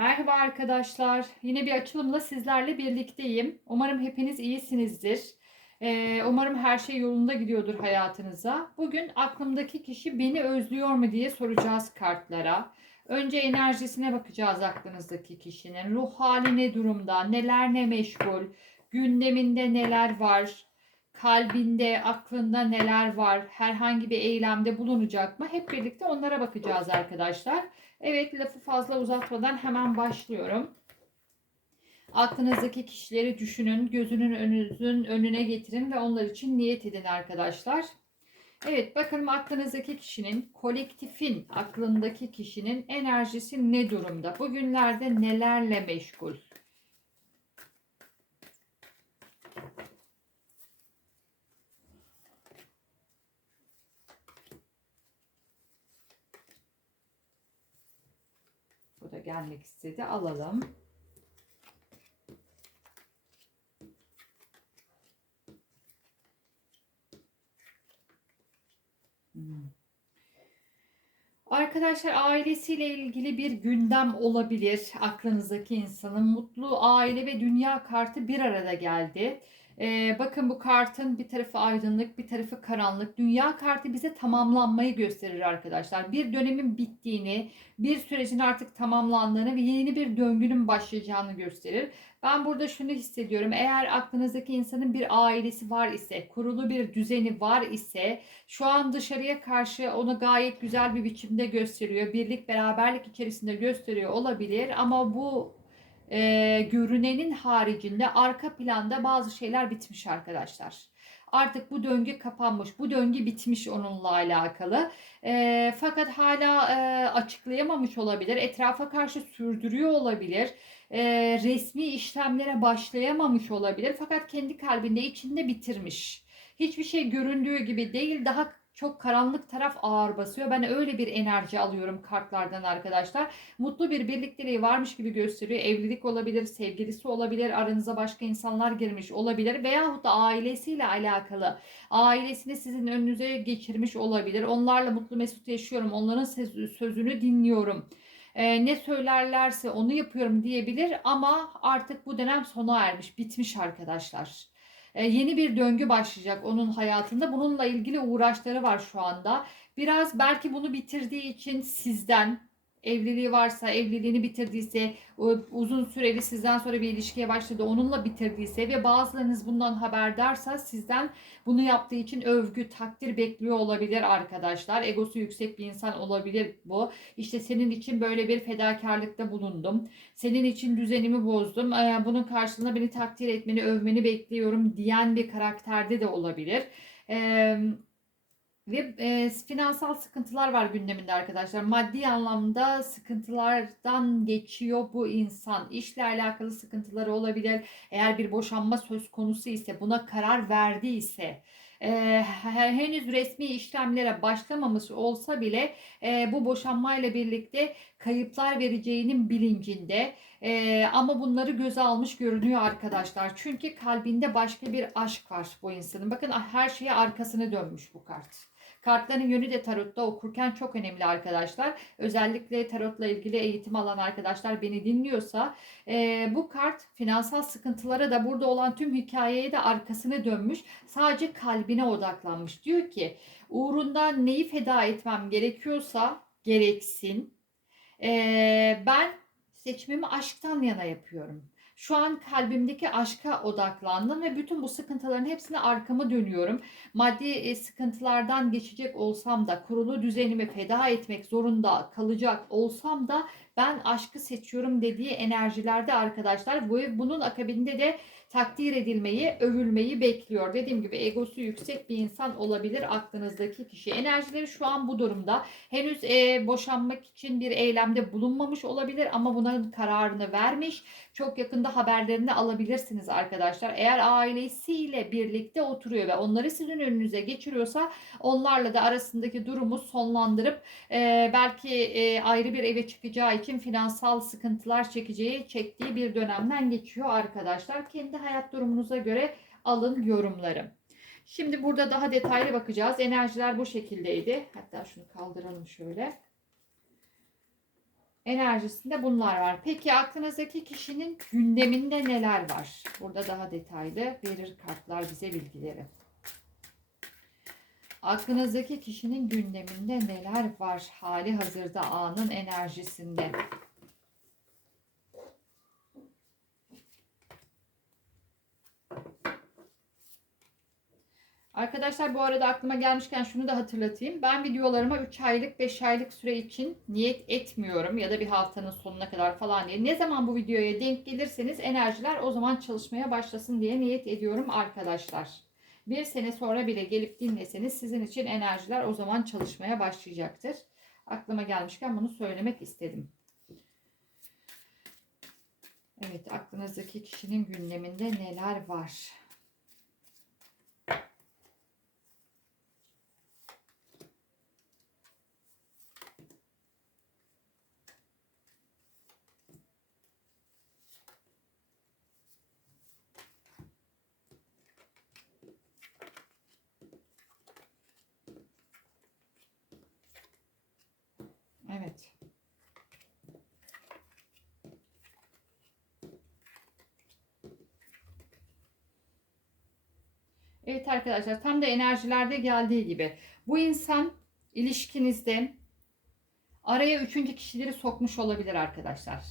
Merhaba arkadaşlar. Yine bir açılımla sizlerle birlikteyim. Umarım hepiniz iyisinizdir. Ee, umarım her şey yolunda gidiyordur hayatınıza. Bugün aklımdaki kişi beni özlüyor mu diye soracağız kartlara. Önce enerjisine bakacağız aklınızdaki kişinin. Ruh hali ne durumda? Neler ne meşgul? Gündeminde neler var? Kalbinde, aklında neler var? Herhangi bir eylemde bulunacak mı? Hep birlikte onlara bakacağız arkadaşlar. Evet lafı fazla uzatmadan hemen başlıyorum. Aklınızdaki kişileri düşünün, gözünün önünüzün önüne getirin ve onlar için niyet edin arkadaşlar. Evet bakalım aklınızdaki kişinin, kolektifin aklındaki kişinin enerjisi ne durumda? Bugünlerde nelerle meşgul? Gelmek istedi. Alalım. Hmm. Arkadaşlar ailesiyle ilgili bir gündem olabilir aklınızdaki insanın. Mutlu aile ve dünya kartı bir arada geldi. Ee, bakın bu kartın bir tarafı aydınlık, bir tarafı karanlık. Dünya kartı bize tamamlanmayı gösterir arkadaşlar. Bir dönemin bittiğini, bir sürecin artık tamamlandığını ve yeni bir döngünün başlayacağını gösterir. Ben burada şunu hissediyorum. Eğer aklınızdaki insanın bir ailesi var ise, kurulu bir düzeni var ise, şu an dışarıya karşı onu gayet güzel bir biçimde gösteriyor. Birlik, beraberlik içerisinde gösteriyor olabilir. Ama bu e, görünenin haricinde arka planda bazı şeyler bitmiş arkadaşlar. Artık bu döngü kapanmış, bu döngü bitmiş onunla alakalı. E, fakat hala e, açıklayamamış olabilir, etrafa karşı sürdürüyor olabilir, e, resmi işlemlere başlayamamış olabilir. Fakat kendi kalbinde içinde bitirmiş. Hiçbir şey göründüğü gibi değil, daha çok karanlık taraf ağır basıyor. Ben öyle bir enerji alıyorum kartlardan arkadaşlar. Mutlu bir birlikteliği varmış gibi gösteriyor. Evlilik olabilir, sevgilisi olabilir, aranıza başka insanlar girmiş olabilir veyahut da ailesiyle alakalı. Ailesini sizin önünüze geçirmiş olabilir. Onlarla mutlu mesut yaşıyorum. Onların sözünü dinliyorum. Ee, ne söylerlerse onu yapıyorum diyebilir ama artık bu dönem sona ermiş, bitmiş arkadaşlar. E, yeni bir döngü başlayacak onun hayatında. Bununla ilgili uğraşları var şu anda. Biraz belki bunu bitirdiği için sizden evliliği varsa, evliliğini bitirdiyse, uzun süreli sizden sonra bir ilişkiye başladı, onunla bitirdiyse ve bazılarınız bundan haberdarsa sizden bunu yaptığı için övgü, takdir bekliyor olabilir arkadaşlar. Egosu yüksek bir insan olabilir bu. İşte senin için böyle bir fedakarlıkta bulundum. Senin için düzenimi bozdum. Ee, bunun karşılığında beni takdir etmeni, övmeni bekliyorum diyen bir karakterde de olabilir. Eee ve e, finansal sıkıntılar var gündeminde arkadaşlar. Maddi anlamda sıkıntılardan geçiyor bu insan. İşle alakalı sıkıntıları olabilir. Eğer bir boşanma söz konusu ise buna karar verdiyse e, henüz resmi işlemlere başlamamış olsa bile e, bu boşanmayla birlikte kayıplar vereceğinin bilincinde e, ama bunları göze almış görünüyor arkadaşlar. Çünkü kalbinde başka bir aşk var bu insanın. Bakın her şeye arkasını dönmüş bu kart. Kartların yönü de tarotta okurken çok önemli arkadaşlar. Özellikle tarotla ilgili eğitim alan arkadaşlar beni dinliyorsa e, bu kart finansal sıkıntılara da burada olan tüm hikayeye de arkasını dönmüş. Sadece kalbine odaklanmış. Diyor ki uğrunda neyi feda etmem gerekiyorsa gereksin. E, ben seçimimi aşktan yana yapıyorum. Şu an kalbimdeki aşka odaklandım ve bütün bu sıkıntıların hepsine arkamı dönüyorum. Maddi e, sıkıntılardan geçecek olsam da kurulu düzenimi feda etmek zorunda kalacak olsam da ben aşkı seçiyorum dediği enerjilerde arkadaşlar. Bu bunun akabinde de takdir edilmeyi, övülmeyi bekliyor. Dediğim gibi egosu yüksek bir insan olabilir aklınızdaki kişi. Enerjileri şu an bu durumda. Henüz e, boşanmak için bir eylemde bulunmamış olabilir ama buna kararını vermiş. Çok yakında haberlerini alabilirsiniz arkadaşlar. Eğer ailesiyle birlikte oturuyor ve onları sizin önünüze geçiriyorsa onlarla da arasındaki durumu sonlandırıp e, belki e, ayrı bir eve çıkacağı için finansal sıkıntılar çekeceği, çektiği bir dönemden geçiyor arkadaşlar. Kendi hayat durumunuza göre alın yorumları. Şimdi burada daha detaylı bakacağız. Enerjiler bu şekildeydi. Hatta şunu kaldıralım şöyle. enerjisinde bunlar var. Peki aklınızdaki kişinin gündeminde neler var? Burada daha detaylı verir kartlar bize bilgileri. Aklınızdaki kişinin gündeminde neler var? Hali hazırda anın enerjisinde. Arkadaşlar bu arada aklıma gelmişken şunu da hatırlatayım. Ben videolarıma 3 aylık 5 aylık süre için niyet etmiyorum ya da bir haftanın sonuna kadar falan diye. Ne zaman bu videoya denk gelirseniz enerjiler o zaman çalışmaya başlasın diye niyet ediyorum arkadaşlar. Bir sene sonra bile gelip dinleseniz sizin için enerjiler o zaman çalışmaya başlayacaktır. Aklıma gelmişken bunu söylemek istedim. Evet aklınızdaki kişinin gündeminde neler var? Evet. Evet arkadaşlar tam da enerjilerde geldiği gibi bu insan ilişkinizde araya üçüncü kişileri sokmuş olabilir arkadaşlar.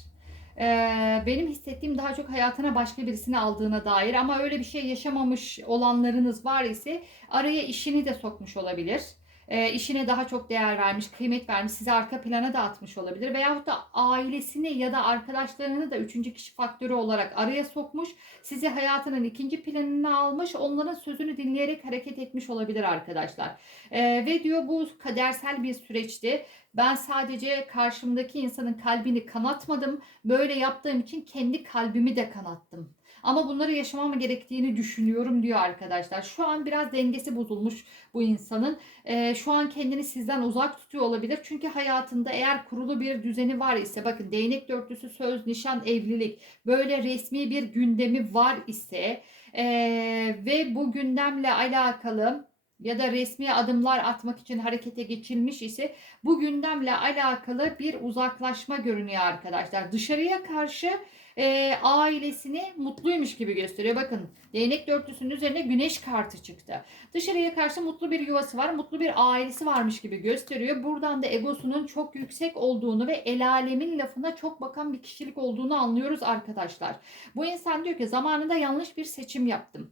Ee, benim hissettiğim daha çok hayatına başka birisini aldığına dair ama öyle bir şey yaşamamış olanlarınız var ise araya işini de sokmuş olabilir e, işine daha çok değer vermiş, kıymet vermiş, sizi arka plana da atmış olabilir. Veyahut da ailesini ya da arkadaşlarını da üçüncü kişi faktörü olarak araya sokmuş, sizi hayatının ikinci planına almış, onların sözünü dinleyerek hareket etmiş olabilir arkadaşlar. E, ve diyor bu kadersel bir süreçti. Ben sadece karşımdaki insanın kalbini kanatmadım. Böyle yaptığım için kendi kalbimi de kanattım. Ama bunları yaşamam gerektiğini düşünüyorum diyor arkadaşlar. Şu an biraz dengesi bozulmuş bu insanın. Ee, şu an kendini sizden uzak tutuyor olabilir. Çünkü hayatında eğer kurulu bir düzeni var ise bakın değnek dörtlüsü söz, nişan, evlilik böyle resmi bir gündemi var ise e, ve bu gündemle alakalı ya da resmi adımlar atmak için harekete geçilmiş ise bu gündemle alakalı bir uzaklaşma görünüyor arkadaşlar. Dışarıya karşı e, ailesini mutluymuş gibi gösteriyor. Bakın değnek dörtlüsünün üzerine güneş kartı çıktı. Dışarıya karşı mutlu bir yuvası var, mutlu bir ailesi varmış gibi gösteriyor. Buradan da egosunun çok yüksek olduğunu ve el alemin lafına çok bakan bir kişilik olduğunu anlıyoruz arkadaşlar. Bu insan diyor ki zamanında yanlış bir seçim yaptım.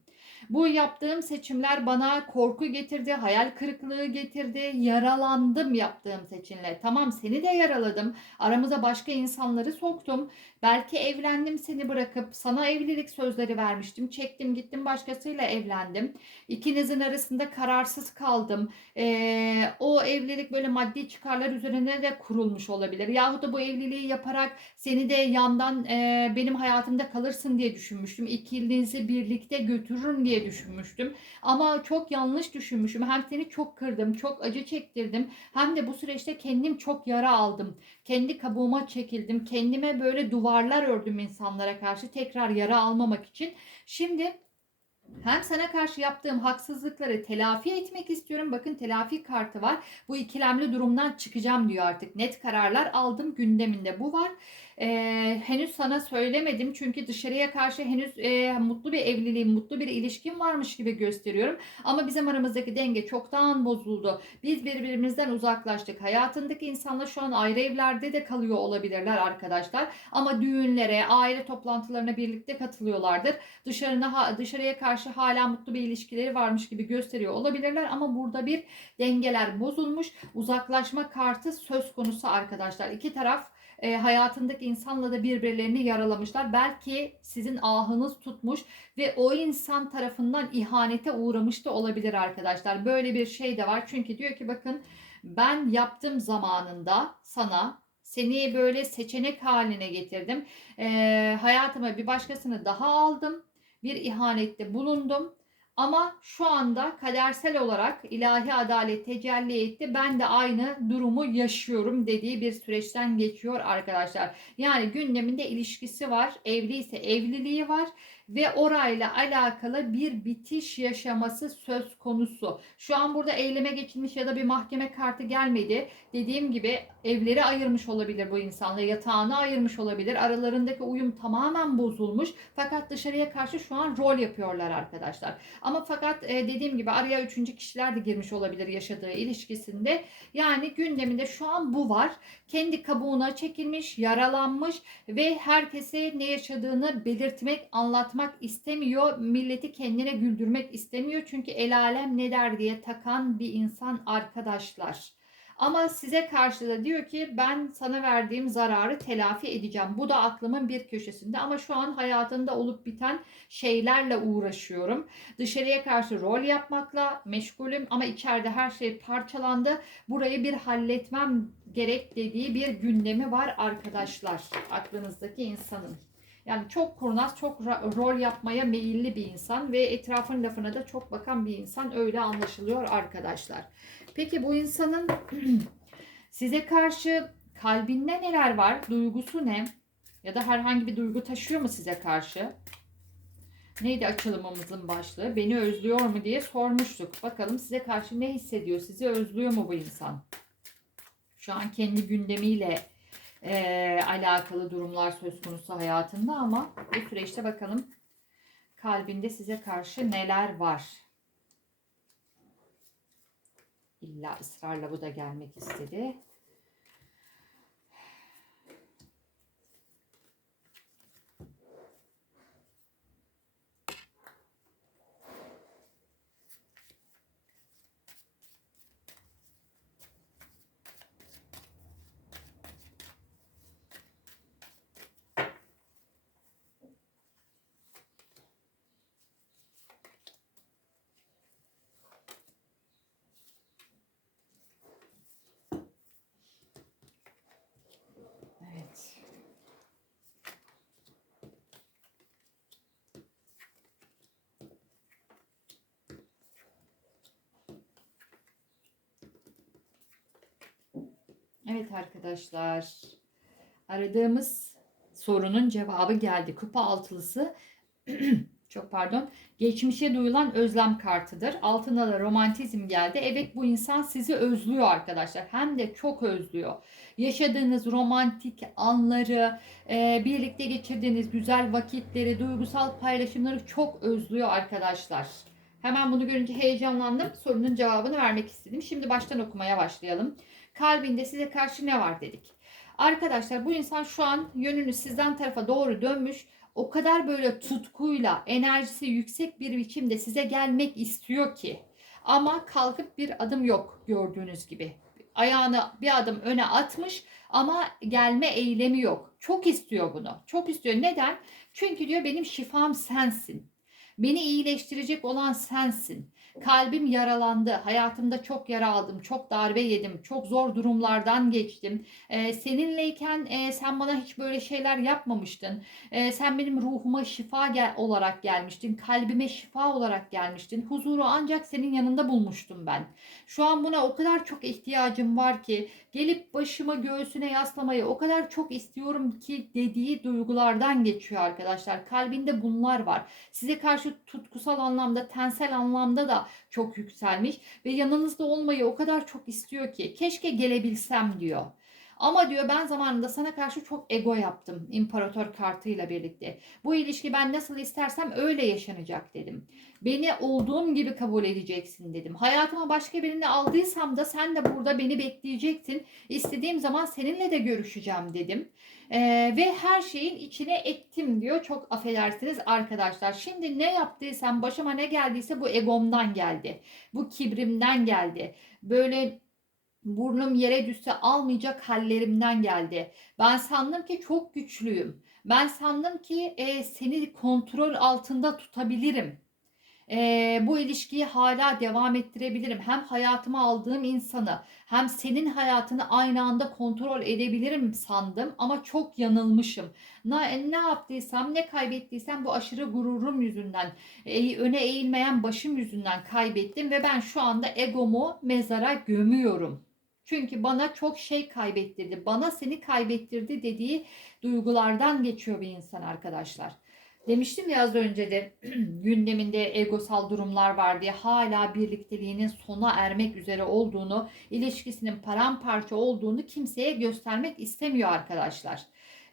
Bu yaptığım seçimler bana korku getirdi, hayal kırıklığı getirdi, yaralandım yaptığım seçimle. Tamam seni de yaraladım. Aramıza başka insanları soktum. Belki evlendim seni bırakıp sana evlilik sözleri vermiştim. Çektim gittim başkasıyla evlendim. İkinizin arasında kararsız kaldım. Ee, o evlilik böyle maddi çıkarlar üzerine de kurulmuş olabilir. Yahut da bu evliliği yaparak seni de yandan e, benim hayatımda kalırsın diye düşünmüştüm. İkinizi birlikte götürürüm diye düşünmüştüm. Ama çok yanlış düşünmüşüm. Hem seni çok kırdım, çok acı çektirdim. Hem de bu süreçte kendim çok yara aldım. Kendi kabuğuma çekildim. Kendime böyle duvarlar ördüm insanlara karşı tekrar yara almamak için. Şimdi hem sana karşı yaptığım haksızlıkları telafi etmek istiyorum. Bakın telafi kartı var. Bu ikilemli durumdan çıkacağım diyor artık. Net kararlar aldım gündeminde bu var. Ee, henüz sana söylemedim çünkü dışarıya karşı henüz e, mutlu bir evliliğim, mutlu bir ilişkim varmış gibi gösteriyorum. Ama bizim aramızdaki denge çoktan bozuldu. Biz birbirimizden uzaklaştık. Hayatındaki insanlar şu an ayrı evlerde de kalıyor olabilirler arkadaşlar. Ama düğünlere, aile toplantılarına birlikte katılıyorlardır. Dışarına dışarıya karşı hala mutlu bir ilişkileri varmış gibi gösteriyor olabilirler ama burada bir dengeler bozulmuş. Uzaklaşma kartı söz konusu arkadaşlar. İki taraf e, hayatındaki insanla da birbirlerini yaralamışlar. Belki sizin ahınız tutmuş ve o insan tarafından ihanete uğramış da olabilir arkadaşlar. Böyle bir şey de var. Çünkü diyor ki bakın ben yaptım zamanında sana seni böyle seçenek haline getirdim. E, hayatıma bir başkasını daha aldım. Bir ihanette bulundum ama şu anda kadersel olarak ilahi adalet tecelli etti. Ben de aynı durumu yaşıyorum dediği bir süreçten geçiyor arkadaşlar. Yani gündeminde ilişkisi var. Evli ise evliliği var. Ve orayla alakalı bir bitiş yaşaması söz konusu. Şu an burada eyleme geçilmiş ya da bir mahkeme kartı gelmedi. Dediğim gibi evleri ayırmış olabilir bu insanla, yatağını ayırmış olabilir. Aralarındaki uyum tamamen bozulmuş. Fakat dışarıya karşı şu an rol yapıyorlar arkadaşlar. Ama fakat e, dediğim gibi araya üçüncü kişiler de girmiş olabilir yaşadığı ilişkisinde. Yani gündeminde şu an bu var. Kendi kabuğuna çekilmiş, yaralanmış ve herkese ne yaşadığını belirtmek, anlatmak istemiyor. Milleti kendine güldürmek istemiyor. Çünkü el alem ne der diye takan bir insan arkadaşlar. Ama size karşı da diyor ki ben sana verdiğim zararı telafi edeceğim. Bu da aklımın bir köşesinde ama şu an hayatında olup biten şeylerle uğraşıyorum. Dışarıya karşı rol yapmakla meşgulüm ama içeride her şey parçalandı. Burayı bir halletmem gerek dediği bir gündemi var arkadaşlar. Aklınızdaki insanın. Yani çok kurnaz, çok rol yapmaya meyilli bir insan ve etrafın lafına da çok bakan bir insan öyle anlaşılıyor arkadaşlar. Peki bu insanın size karşı kalbinde neler var? Duygusu ne? Ya da herhangi bir duygu taşıyor mu size karşı? Neydi açılımımızın başlığı? Beni özlüyor mu diye sormuştuk. Bakalım size karşı ne hissediyor? Sizi özlüyor mu bu insan? Şu an kendi gündemiyle e, alakalı durumlar söz konusu hayatında ama bu süreçte bakalım kalbinde size karşı neler var? İlla ısrarla bu da gelmek istedi. Evet arkadaşlar. Aradığımız sorunun cevabı geldi. Kupa altılısı çok pardon. Geçmişe duyulan özlem kartıdır. Altına da romantizm geldi. Evet bu insan sizi özlüyor arkadaşlar. Hem de çok özlüyor. Yaşadığınız romantik anları, e, birlikte geçirdiğiniz güzel vakitleri, duygusal paylaşımları çok özlüyor arkadaşlar. Hemen bunu görünce heyecanlandım. Sorunun cevabını vermek istedim. Şimdi baştan okumaya başlayalım. Kalbinde size karşı ne var dedik. Arkadaşlar bu insan şu an yönünü sizden tarafa doğru dönmüş o kadar böyle tutkuyla enerjisi yüksek bir biçimde size gelmek istiyor ki ama kalkıp bir adım yok gördüğünüz gibi. Ayağını bir adım öne atmış ama gelme eylemi yok. Çok istiyor bunu. Çok istiyor. Neden? Çünkü diyor benim şifam sensin. Beni iyileştirecek olan sensin. Kalbim yaralandı. Hayatımda çok yara aldım. Çok darbe yedim. Çok zor durumlardan geçtim. Ee, seninleyken e, sen bana hiç böyle şeyler yapmamıştın. E, sen benim ruhuma şifa gel olarak gelmiştin. Kalbime şifa olarak gelmiştin. Huzuru ancak senin yanında bulmuştum ben. Şu an buna o kadar çok ihtiyacım var ki gelip başımı göğsüne yaslamayı o kadar çok istiyorum ki dediği duygulardan geçiyor arkadaşlar. Kalbinde bunlar var. Size karşı tutkusal anlamda, tensel anlamda da çok yükselmiş ve yanınızda olmayı o kadar çok istiyor ki keşke gelebilsem diyor. Ama diyor ben zamanında sana karşı çok ego yaptım imparator kartıyla birlikte. Bu ilişki ben nasıl istersem öyle yaşanacak dedim. Beni olduğum gibi kabul edeceksin dedim. Hayatıma başka birini aldıysam da sen de burada beni bekleyecektin. İstediğim zaman seninle de görüşeceğim dedim. Ee, ve her şeyin içine ettim diyor. Çok affedersiniz arkadaşlar. Şimdi ne yaptıysam başıma ne geldiyse bu egomdan geldi. Bu kibrimden geldi. Böyle burnum yere düşse almayacak hallerimden geldi. Ben sandım ki çok güçlüyüm. Ben sandım ki e, seni kontrol altında tutabilirim e, bu ilişkiyi hala devam ettirebilirim. Hem hayatıma aldığım insanı hem senin hayatını aynı anda kontrol edebilirim sandım ama çok yanılmışım. Ne, ne yaptıysam ne kaybettiysem bu aşırı gururum yüzünden e, öne eğilmeyen başım yüzünden kaybettim ve ben şu anda egomu mezara gömüyorum. Çünkü bana çok şey kaybettirdi. Bana seni kaybettirdi dediği duygulardan geçiyor bir insan arkadaşlar. Demiştim ya az önce de gündeminde egosal durumlar var diye hala birlikteliğinin sona ermek üzere olduğunu, ilişkisinin paramparça olduğunu kimseye göstermek istemiyor arkadaşlar.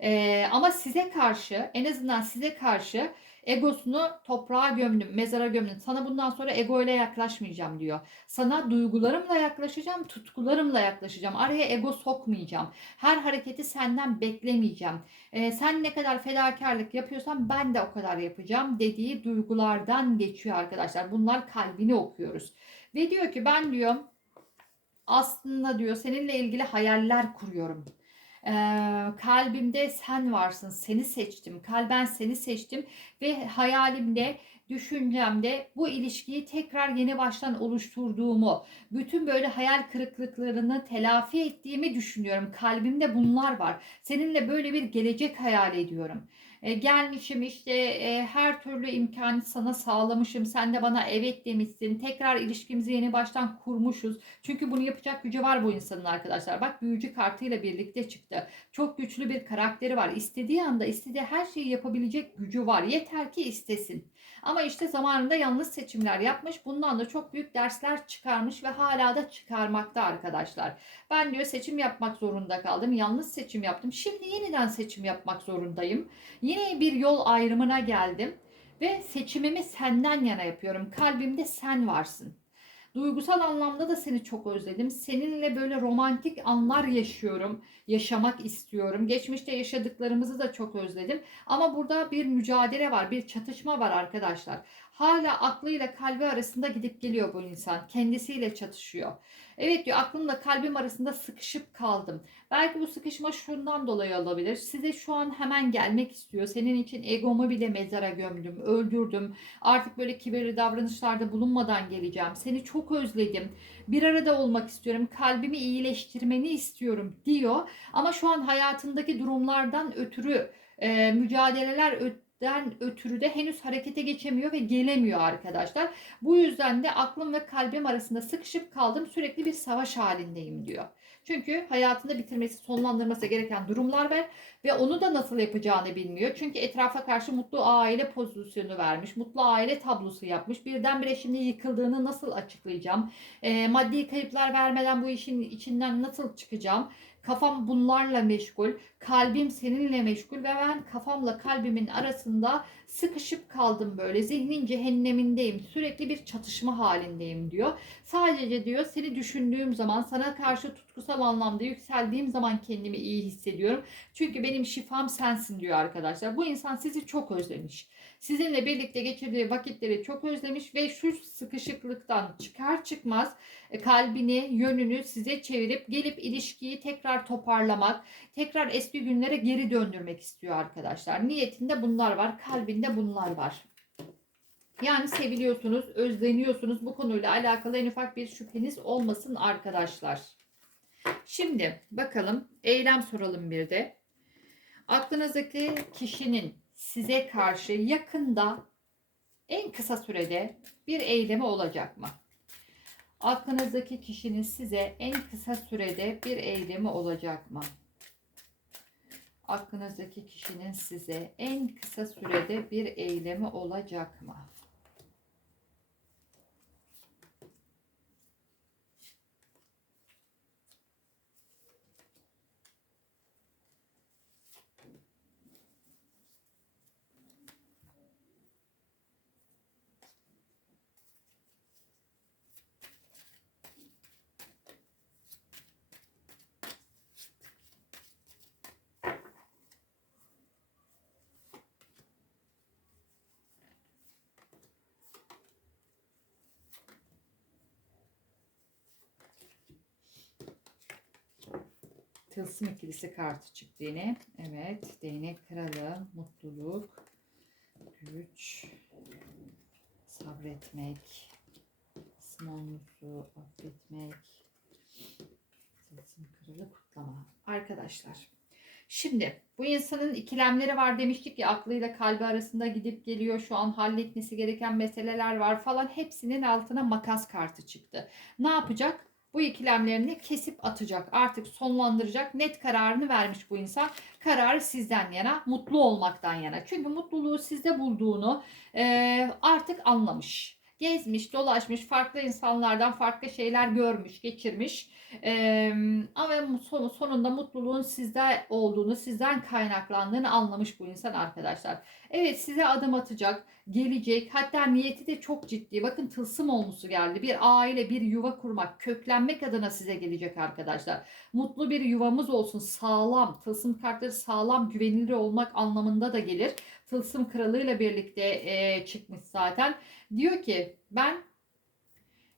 Ee, ama size karşı en azından size karşı egosunu toprağa gömdüm, mezara gömdüm. Sana bundan sonra ego ile yaklaşmayacağım diyor. Sana duygularımla yaklaşacağım, tutkularımla yaklaşacağım. Araya ego sokmayacağım. Her hareketi senden beklemeyeceğim. Ee, sen ne kadar fedakarlık yapıyorsan ben de o kadar yapacağım dediği duygulardan geçiyor arkadaşlar. Bunlar kalbini okuyoruz. Ve diyor ki ben diyor aslında diyor seninle ilgili hayaller kuruyorum. Ee, kalbimde sen varsın, seni seçtim, kalben seni seçtim ve hayalimde, düşüncemde bu ilişkiyi tekrar yeni baştan oluşturduğumu, bütün böyle hayal kırıklıklarını telafi ettiğimi düşünüyorum. Kalbimde bunlar var. Seninle böyle bir gelecek hayal ediyorum. E, gelmişim işte e, her türlü imkanı sana sağlamışım. Sen de bana evet demişsin. Tekrar ilişkimizi yeni baştan kurmuşuz. Çünkü bunu yapacak gücü var bu insanın arkadaşlar. Bak büyücü kartıyla birlikte çıktı. Çok güçlü bir karakteri var. İstediği anda istediği her şeyi yapabilecek gücü var. Yeter ki istesin. Ama işte zamanında yanlış seçimler yapmış. Bundan da çok büyük dersler çıkarmış ve hala da çıkarmakta arkadaşlar. Ben diyor seçim yapmak zorunda kaldım. Yanlış seçim yaptım. Şimdi yeniden seçim yapmak zorundayım. Yine bir yol ayrımına geldim ve seçimimi senden yana yapıyorum. Kalbimde sen varsın. Duygusal anlamda da seni çok özledim. Seninle böyle romantik anlar yaşıyorum. Yaşamak istiyorum. Geçmişte yaşadıklarımızı da çok özledim. Ama burada bir mücadele var, bir çatışma var arkadaşlar. Hala aklıyla kalbi arasında gidip geliyor bu insan. Kendisiyle çatışıyor. Evet diyor aklımla kalbim arasında sıkışıp kaldım. Belki bu sıkışma şundan dolayı olabilir. Size şu an hemen gelmek istiyor. Senin için egomu bile mezara gömdüm, öldürdüm. Artık böyle kibirli davranışlarda bulunmadan geleceğim. Seni çok özledim. Bir arada olmak istiyorum. Kalbimi iyileştirmeni istiyorum diyor. Ama şu an hayatındaki durumlardan ötürü e, mücadeleler den ötürü de henüz harekete geçemiyor ve gelemiyor arkadaşlar. Bu yüzden de aklım ve kalbim arasında sıkışıp kaldım. Sürekli bir savaş halindeyim diyor. Çünkü hayatında bitirmesi, sonlandırması gereken durumlar var ve onu da nasıl yapacağını bilmiyor. Çünkü etrafa karşı mutlu aile pozisyonu vermiş, mutlu aile tablosu yapmış. Birdenbire şimdi yıkıldığını nasıl açıklayacağım? E, maddi kayıplar vermeden bu işin içinden nasıl çıkacağım? Kafam bunlarla meşgul, kalbim seninle meşgul ve ben kafamla kalbimin arasında sıkışıp kaldım böyle. Zihnin cehennemindeyim. Sürekli bir çatışma halindeyim diyor. Sadece diyor seni düşündüğüm zaman sana karşı tutkusal anlamda yükseldiğim zaman kendimi iyi hissediyorum. Çünkü benim şifam sensin diyor arkadaşlar. Bu insan sizi çok özlemiş. Sizinle birlikte geçirdiği vakitleri çok özlemiş ve şu sıkışıklıktan çıkar çıkmaz e, kalbini, yönünü size çevirip gelip ilişkiyi tekrar toparlamak, tekrar eski günlere geri döndürmek istiyor arkadaşlar. Niyetinde bunlar var, kalbinde bunlar var. Yani seviliyorsunuz, özleniyorsunuz. Bu konuyla alakalı en ufak bir şüpheniz olmasın arkadaşlar. Şimdi bakalım eylem soralım bir de. Aklınızdaki kişinin size karşı yakında en kısa sürede bir eylemi olacak mı? Aklınızdaki kişinin size en kısa sürede bir eylemi olacak mı? Aklınızdaki kişinin size en kısa sürede bir eylemi olacak mı? Tılsım ikilisi kartı çıktı yine. Evet. Değnek kralı, mutluluk, güç, sabretmek, sonlusu, affetmek, tılsım kralı kutlama. Arkadaşlar. Şimdi bu insanın ikilemleri var demiştik ya aklıyla kalbi arasında gidip geliyor. Şu an halletmesi gereken meseleler var falan. Hepsinin altına makas kartı çıktı. Ne yapacak? Bu ikilemlerini kesip atacak. Artık sonlandıracak. Net kararını vermiş bu insan. Kararı sizden yana, mutlu olmaktan yana. Çünkü mutluluğu sizde bulduğunu e, artık anlamış. Gezmiş, dolaşmış, farklı insanlardan farklı şeyler görmüş, geçirmiş. Ee, ama son- sonunda mutluluğun sizde olduğunu, sizden kaynaklandığını anlamış bu insan arkadaşlar. Evet size adım atacak, gelecek. Hatta niyeti de çok ciddi. Bakın tılsım olmusu geldi. Bir aile, bir yuva kurmak, köklenmek adına size gelecek arkadaşlar. Mutlu bir yuvamız olsun, sağlam. Tılsım kartları sağlam, güvenilir olmak anlamında da gelir. Tılsım kralıyla birlikte e, çıkmış zaten. Diyor ki ben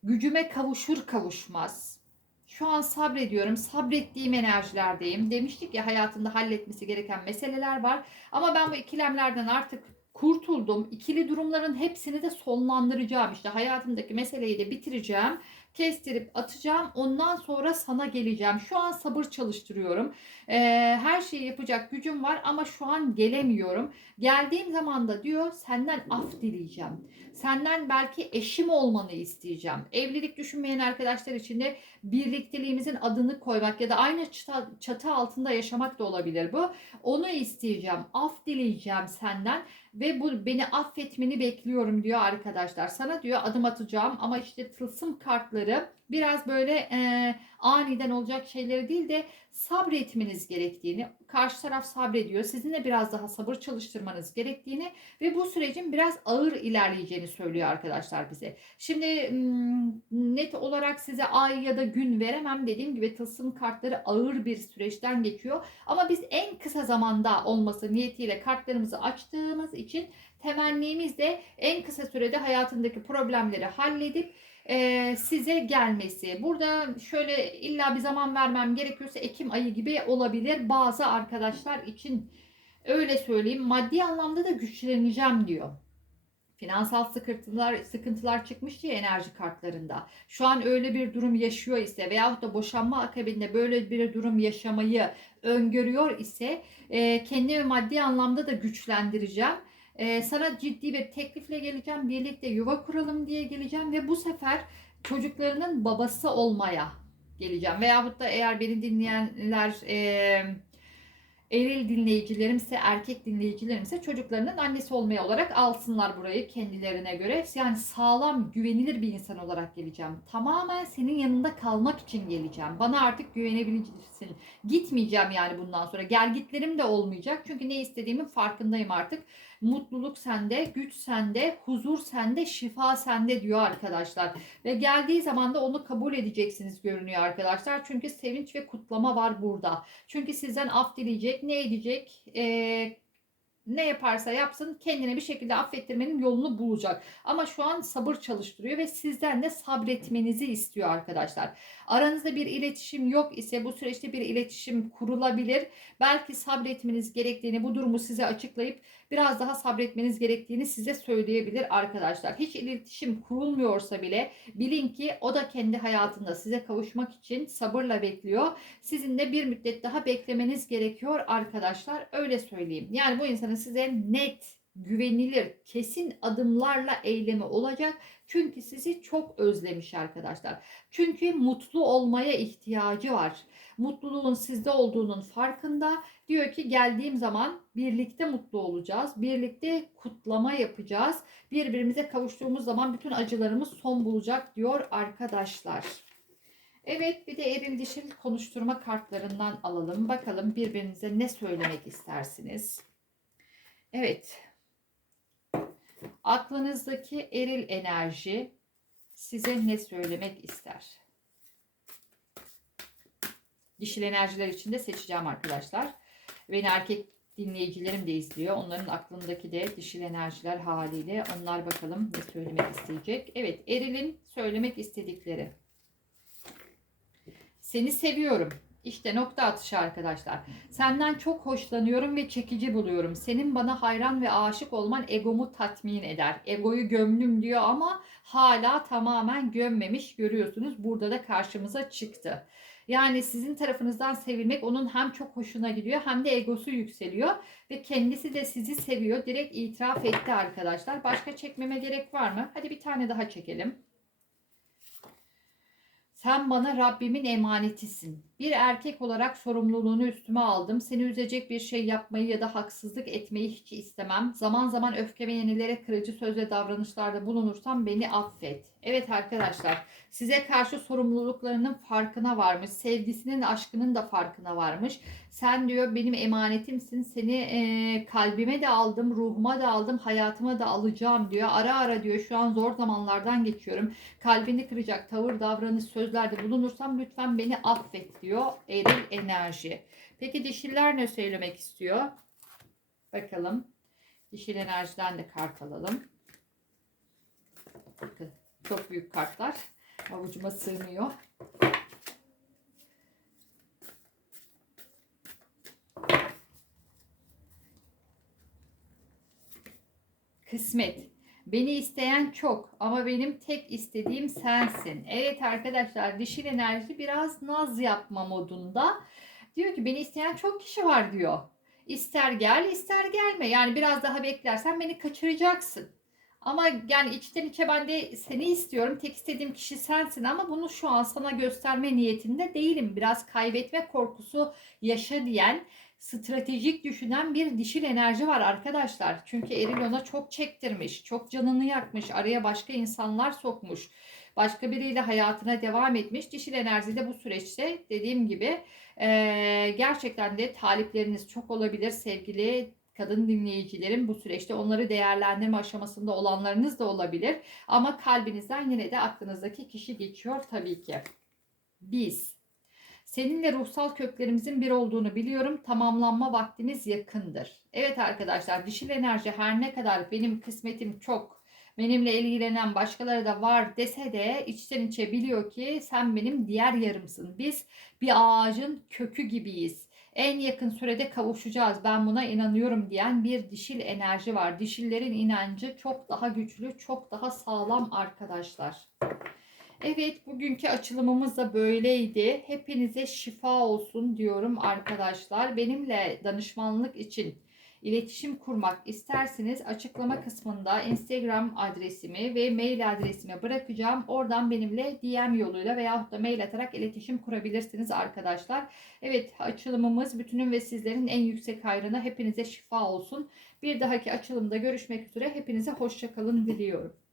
gücüme kavuşur kavuşmaz. Şu an sabrediyorum. Sabrettiğim enerjilerdeyim. Demiştik ya hayatında halletmesi gereken meseleler var. Ama ben bu ikilemlerden artık kurtuldum. İkili durumların hepsini de sonlandıracağım. İşte hayatımdaki meseleyi de bitireceğim. Kestirip atacağım. Ondan sonra sana geleceğim. Şu an sabır çalıştırıyorum. Ee, her şeyi yapacak gücüm var ama şu an gelemiyorum. Geldiğim zaman da diyor senden af dileyeceğim. Senden belki eşim olmanı isteyeceğim. Evlilik düşünmeyen arkadaşlar için de birlikteliğimizin adını koymak ya da aynı çatı, çatı altında yaşamak da olabilir bu. Onu isteyeceğim. Af dileyeceğim senden ve bu beni affetmeni bekliyorum diyor arkadaşlar. Sana diyor adım atacağım ama işte tılsım kartları biraz böyle e, aniden olacak şeyleri değil de sabretmeniz gerektiğini, karşı taraf sabrediyor. Sizin de biraz daha sabır çalıştırmanız gerektiğini ve bu sürecin biraz ağır ilerleyeceğini söylüyor arkadaşlar bize. Şimdi net olarak size ay ya da gün veremem. Dediğim gibi tılsım kartları ağır bir süreçten geçiyor. Ama biz en kısa zamanda olması niyetiyle kartlarımızı açtığımız için temennimiz de en kısa sürede hayatındaki problemleri halledip e, size gelmesi. Burada şöyle illa bir zaman vermem gerekiyorsa Ekim ayı gibi olabilir bazı arkadaşlar için. Öyle söyleyeyim. Maddi anlamda da güçleneceğim diyor. Finansal sıkıntılar sıkıntılar çıkmış diye enerji kartlarında. Şu an öyle bir durum yaşıyor ise veyahut da boşanma akabinde böyle bir durum yaşamayı öngörüyor ise e, kendimi maddi anlamda da güçlendireceğim. Ee, sana ciddi bir teklifle geleceğim. Birlikte yuva kuralım diye geleceğim ve bu sefer çocuklarının babası olmaya geleceğim. Veyahut da eğer beni dinleyenler e, eril dinleyicilerimse, erkek dinleyicilerimse çocuklarının annesi olmaya olarak alsınlar burayı kendilerine göre. Yani sağlam, güvenilir bir insan olarak geleceğim. Tamamen senin yanında kalmak için geleceğim. Bana artık güvenebilirsin. Gitmeyeceğim yani bundan sonra. Gelgitlerim de olmayacak. Çünkü ne istediğimin farkındayım artık. Mutluluk sende, güç sende, huzur sende, şifa sende diyor arkadaşlar. Ve geldiği zaman da onu kabul edeceksiniz görünüyor arkadaşlar. Çünkü sevinç ve kutlama var burada. Çünkü sizden af dileyecek, ne edecek, ee, ne yaparsa yapsın kendine bir şekilde affettirmenin yolunu bulacak. Ama şu an sabır çalıştırıyor ve sizden de sabretmenizi istiyor arkadaşlar. Aranızda bir iletişim yok ise bu süreçte bir iletişim kurulabilir. Belki sabretmeniz gerektiğini bu durumu size açıklayıp biraz daha sabretmeniz gerektiğini size söyleyebilir arkadaşlar. Hiç iletişim kurulmuyorsa bile bilin ki o da kendi hayatında size kavuşmak için sabırla bekliyor. Sizin de bir müddet daha beklemeniz gerekiyor arkadaşlar. Öyle söyleyeyim. Yani bu insanın size net, güvenilir, kesin adımlarla eylemi olacak. Çünkü sizi çok özlemiş arkadaşlar. Çünkü mutlu olmaya ihtiyacı var. Mutluluğun sizde olduğunun farkında. Diyor ki geldiğim zaman birlikte mutlu olacağız. Birlikte kutlama yapacağız. Birbirimize kavuştuğumuz zaman bütün acılarımız son bulacak diyor arkadaşlar. Evet bir de eril dişil konuşturma kartlarından alalım. Bakalım birbirinize ne söylemek istersiniz? Evet. Aklınızdaki eril enerji size ne söylemek ister? Dişil enerjiler için de seçeceğim arkadaşlar. Beni erkek dinleyicilerim de izliyor. Onların aklındaki de dişil enerjiler haliyle. Onlar bakalım ne söylemek isteyecek. Evet erilin söylemek istedikleri. Seni seviyorum. İşte nokta atışı arkadaşlar. Senden çok hoşlanıyorum ve çekici buluyorum. Senin bana hayran ve aşık olman egomu tatmin eder. Egoyu gömdüm diyor ama hala tamamen gömmemiş görüyorsunuz. Burada da karşımıza çıktı. Yani sizin tarafınızdan sevilmek onun hem çok hoşuna gidiyor hem de egosu yükseliyor. Ve kendisi de sizi seviyor. Direkt itiraf etti arkadaşlar. Başka çekmeme gerek var mı? Hadi bir tane daha çekelim. Sen bana Rabbimin emanetisin. Bir erkek olarak sorumluluğunu üstüme aldım. Seni üzecek bir şey yapmayı ya da haksızlık etmeyi hiç istemem. Zaman zaman öfke ve yenilere kırıcı söz ve davranışlarda bulunursam beni affet. Evet arkadaşlar, size karşı sorumluluklarının farkına varmış. Sevgisinin, aşkının da farkına varmış. Sen diyor benim emanetimsin. Seni e, kalbime de aldım, ruhuma da aldım, hayatıma da alacağım diyor. Ara ara diyor şu an zor zamanlardan geçiyorum. Kalbini kıracak tavır, davranış, sözlerde bulunursam lütfen beni affet. Eril enerji. Peki dişiller ne söylemek istiyor? Bakalım. Dişil enerjiden de kart alalım. Bakın çok büyük kartlar. Avucuma sığmıyor. Kısmet. Beni isteyen çok ama benim tek istediğim sensin. Evet arkadaşlar dişil enerji biraz naz yapma modunda. Diyor ki beni isteyen çok kişi var diyor. İster gel ister gelme. Yani biraz daha beklersen beni kaçıracaksın. Ama yani içten içe ben de seni istiyorum. Tek istediğim kişi sensin ama bunu şu an sana gösterme niyetinde değilim. Biraz kaybetme korkusu yaşa diyen stratejik düşünen bir dişil enerji var arkadaşlar. Çünkü Eril ona çok çektirmiş, çok canını yakmış, araya başka insanlar sokmuş. Başka biriyle hayatına devam etmiş. Dişil enerji de bu süreçte dediğim gibi e, gerçekten de talipleriniz çok olabilir sevgili kadın dinleyicilerim bu süreçte onları değerlendirme aşamasında olanlarınız da olabilir. Ama kalbinizden yine de aklınızdaki kişi geçiyor tabii ki. Biz Seninle ruhsal köklerimizin bir olduğunu biliyorum. Tamamlanma vaktimiz yakındır. Evet arkadaşlar dişil enerji her ne kadar benim kısmetim çok, benimle ilgilenen başkaları da var dese de içten içe biliyor ki sen benim diğer yarımsın. Biz bir ağacın kökü gibiyiz. En yakın sürede kavuşacağız. Ben buna inanıyorum diyen bir dişil enerji var. Dişillerin inancı çok daha güçlü, çok daha sağlam arkadaşlar. Evet bugünkü açılımımız da böyleydi. Hepinize şifa olsun diyorum arkadaşlar. Benimle danışmanlık için iletişim kurmak isterseniz açıklama kısmında Instagram adresimi ve mail adresimi bırakacağım. Oradan benimle DM yoluyla veya da mail atarak iletişim kurabilirsiniz arkadaşlar. Evet açılımımız bütünün ve sizlerin en yüksek hayrına hepinize şifa olsun. Bir dahaki açılımda görüşmek üzere. Hepinize hoşçakalın diliyorum.